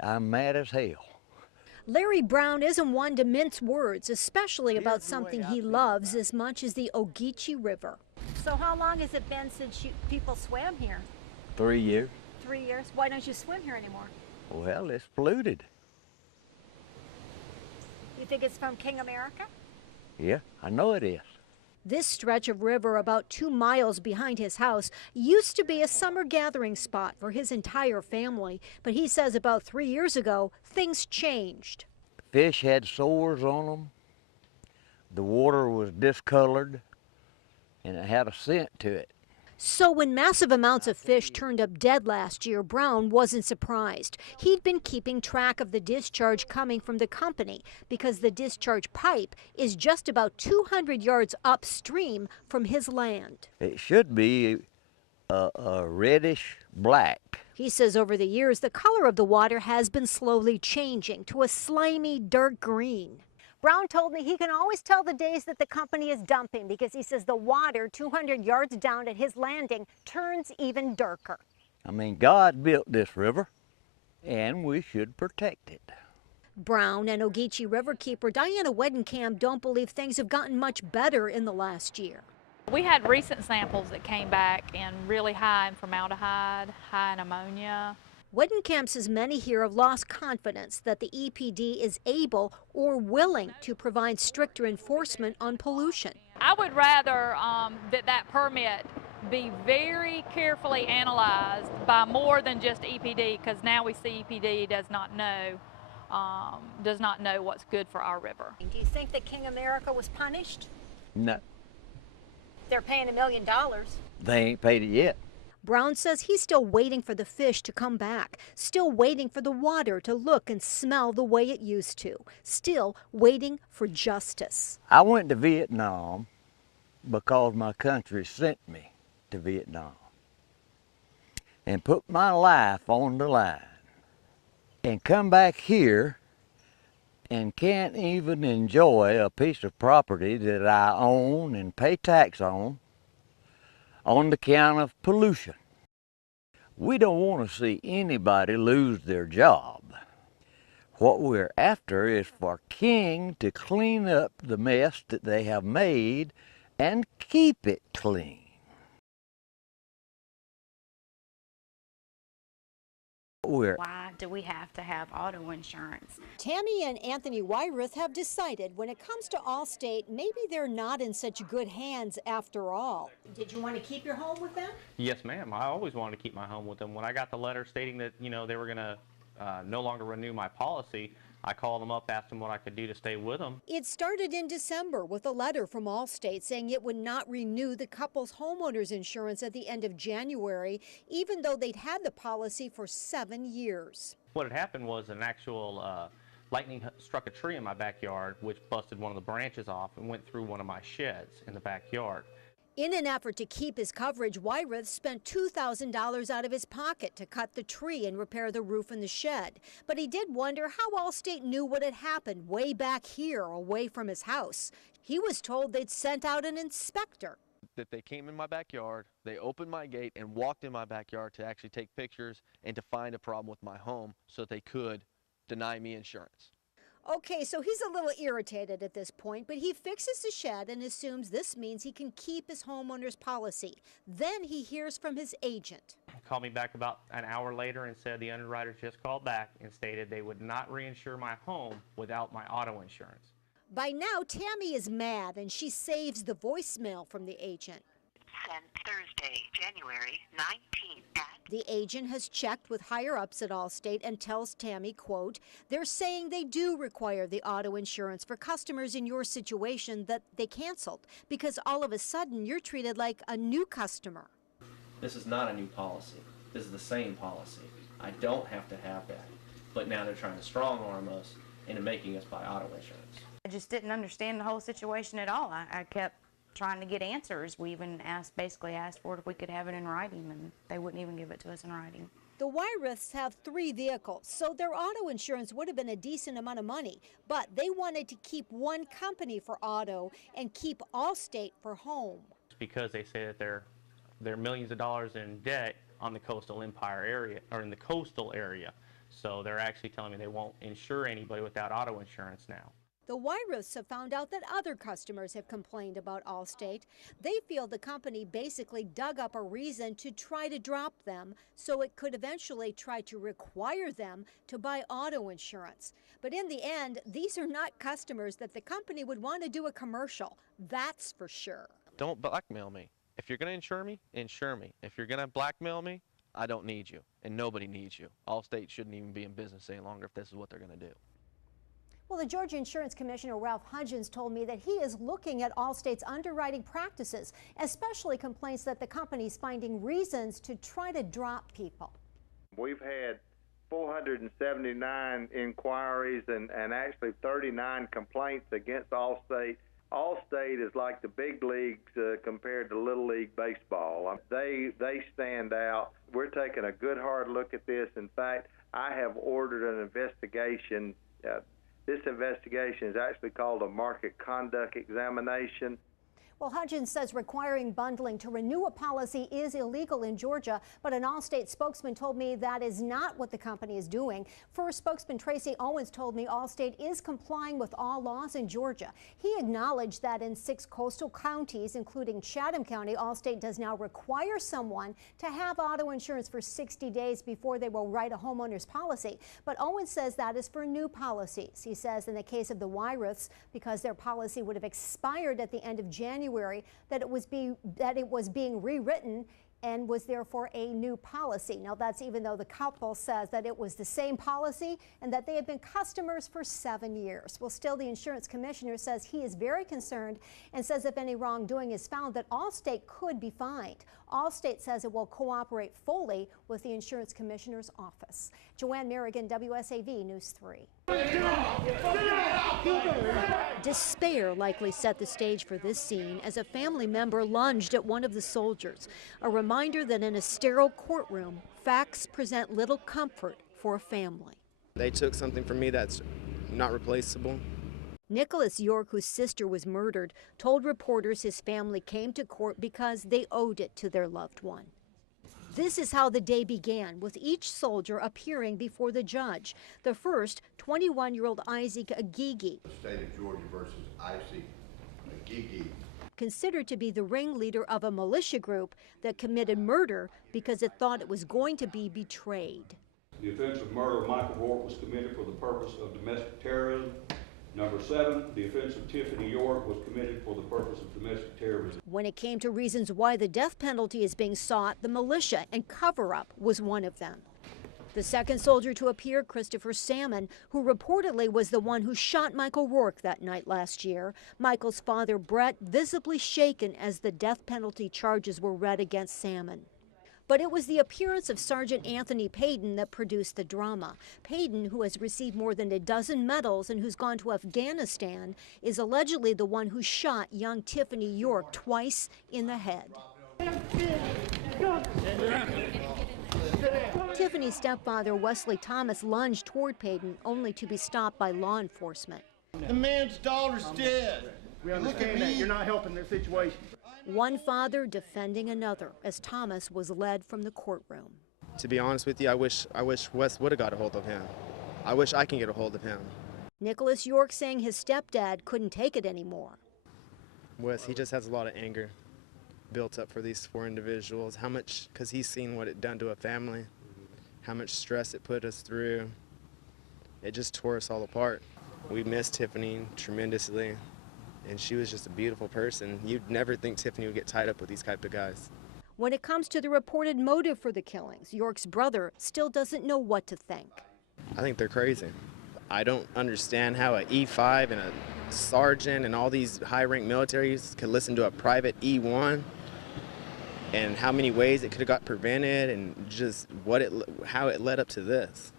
I'm mad as hell. Larry Brown isn't one to mince words, especially about something he loves as much as the Ogeechee River. So how long has it been since people swam here? 3 years. 3 years? Why don't you swim here anymore? Well, it's polluted. You think it's from King America? Yeah, I know it is. This stretch of river about 2 miles behind his house used to be a summer gathering spot for his entire family, but he says about 3 years ago, things changed. Fish had sores on them. The water was discolored, and it had a scent to it. So when massive amounts of fish turned up dead last year, Brown wasn't surprised. He'd been keeping track of the discharge coming from the company because the discharge pipe is just about 200 yards upstream from his land. It should be a reddish black. He says over the years, the color of the water has been slowly changing to a slimy, dark green. Brown told me he can always tell the days that the company is dumping because he says the water 200 yards down at his landing turns even darker. I mean, God built this river, and we should protect it. Brown and Ogeechee Riverkeeper Diana Wedenkamp don't believe things have gotten much better in the last year. We had recent samples that came back in really high in formaldehyde, high in ammonia. Wedenkamp says many here have lost confidence that the EPD is able or willing to provide stricter enforcement on pollution. I would rather that permit be very carefully analyzed by more than just EPD, because now we see EPD does not know what's good for our river. Do you think that King America was punished? No. They're paying $1 million. They ain't paid it yet. Brown says he's still waiting for the fish to come back, still waiting for the water to look and smell the way it used to, still waiting for justice. I went to Vietnam because my country sent me to Vietnam and put my life on the line, and come back here and can't even enjoy a piece of property that I own and pay tax on the count of pollution. We don't want to see anybody lose their job. What we're after is for King to clean up the mess that they have made and keep it clean. Why do we have to have auto insurance? Tammy and Anthony Wyrith have decided when it comes to Allstate, maybe they're not in such good hands after all. Did you want to keep your home with them? Yes, ma'am. I always wanted to keep my home with them. When I got the letter stating that, they were going to no longer renew my policy, I called them up, asked them what I could do to stay with them. It started in December with a letter from Allstate saying it would not renew the couple's homeowners insurance at the end of January, even though they'd had the policy for 7 years. What had happened was an actual lightning struck a tree in my backyard, which busted one of the branches off and went through one of my sheds in the backyard. In an effort to keep his coverage, Wyrith spent $2,000 out of his pocket to cut the tree and repair the roof in the shed. But he did wonder how Allstate knew what had happened way back here, away from his house. He was told they'd sent out an inspector. That they came in my backyard, they opened my gate and walked in my backyard to actually take pictures and to find a problem with my home so that they could deny me insurance. Okay, so he's a little irritated at this point, but he fixes the shed and assumes this means he can keep his homeowner's policy. Then he hears from his agent. Called me back about an hour later and said the underwriters just called back and stated they would not reinsure my home without my auto insurance. By now, Tammy is mad and she saves the voicemail from the agent. Sent Thursday, January 19th at... The agent has checked with higher-ups at Allstate and tells Tammy, quote, they're saying they do require the auto insurance for customers in your situation that they canceled because all of a sudden you're treated like a new customer. This is not a new policy. This is the same policy. I don't have to have that. But now they're trying to strong-arm us into making us buy auto insurance. I just didn't understand the whole situation at all. I kept trying to get answers. We even basically asked for it if we could have it in writing, and they wouldn't even give it to us in writing. The Wyriths have 3 vehicles, so their auto insurance would have been a decent amount of money, but they wanted to keep one company for auto and keep Allstate for home. Because they say that they're millions of dollars in debt on the coastal empire area, or in the coastal area. So they're actually telling me they won't insure anybody without auto insurance now. The Wyruths have found out that other customers have complained about Allstate. They feel the company basically dug up a reason to try to drop them so it could eventually try to require them to buy auto insurance. But in the end, these are not customers that the company would want to do a commercial. That's for sure. Don't blackmail me. If you're going to insure me, insure me. If you're going to blackmail me, I don't need you, and nobody needs you. Allstate shouldn't even be in business any longer if this is what they're going to do. Well, the Georgia Insurance Commissioner Ralph Hudgens told me that he is looking at Allstate's underwriting practices, especially complaints that the company is finding reasons to try to drop people. We've had 479 inquiries and actually 39 complaints against Allstate. Allstate is like the big leagues compared to Little League baseball. They stand out. We're taking a good hard look at this. In fact, I have ordered an investigation. This investigation is actually called a market conduct examination. Well, Hudgens says requiring bundling to renew a policy is illegal in Georgia, but an Allstate spokesman told me that is not what the company is doing. First spokesman Tracy Owens told me Allstate is complying with all laws in Georgia. He acknowledged that in 6 coastal counties, including Chatham County, Allstate does now require someone to have auto insurance for 60 days before they will write a homeowner's policy. But Owens says that is for new policies. He says in the case of the Wyruths, because their policy would have expired at the end of January, that it was being rewritten and was therefore a new policy. Now that's even though the couple says that it was the same policy and that they had been customers for 7 years. Well, still the insurance commissioner says he is very concerned and says if any wrongdoing is found that Allstate could be fined. Allstate says it will cooperate fully with the insurance commissioner's office. JoAnn Merrigan, WSAV News 3. Despair likely set the stage for this scene as a family member lunged at one of the soldiers. A reminder that in a sterile courtroom, facts present little comfort for a family. They took something from me that's not replaceable. Nicholas York, whose sister was murdered, told reporters his family came to court because they owed it to their loved one. This is how the day began, with each soldier appearing before the judge. The first, 21-year-old Isaac Agigi. State of Georgia versus Isaac Agigi. Considered to be the ringleader of a militia group that committed murder because it thought it was going to be betrayed. The offense of murder of Michael York was committed for the purpose of domestic terrorism. Number 7, the offense of Tiffany York was committed for the purpose of domestic terrorism. When it came to reasons why the death penalty is being sought, the militia and cover-up was one of them. The second soldier to appear, Christopher Salmon, who reportedly was the one who shot Michael Rourke that night last year. Michael's father, Brett, visibly shaken as the death penalty charges were read against Salmon. But it was the appearance of Sergeant Anthony Payton that produced the drama. Payton, who has received more than a dozen medals and who's gone to Afghanistan, is allegedly the one who shot young Tiffany York twice in the head. Tiffany's stepfather, Wesley Thomas, lunged toward Payton, only to be stopped by law enforcement. The man's daughter's dead. We understand that. You're not helping their situation. One father defending another as Thomas was led from the courtroom. To be honest with you, I wish Wes would have got a hold of him. I wish I can get a hold of him. Nicholas York saying his stepdad couldn't take it anymore. Wes, he just has a lot of anger built up for these 4 individuals. How much, because he's seen what it done to a family, how much stress it put us through. It just tore us all apart. We miss Tiffany tremendously. And she was just a beautiful person. You'd never think Tiffany would get tied up with these type of guys. When it comes to the reported motive for the killings, York's brother still doesn't know what to think. I think they're crazy. I don't understand how an E5 and a sergeant and all these high-ranked militaries could listen to a private E1 and how many ways it could have got prevented and just how it led up to this.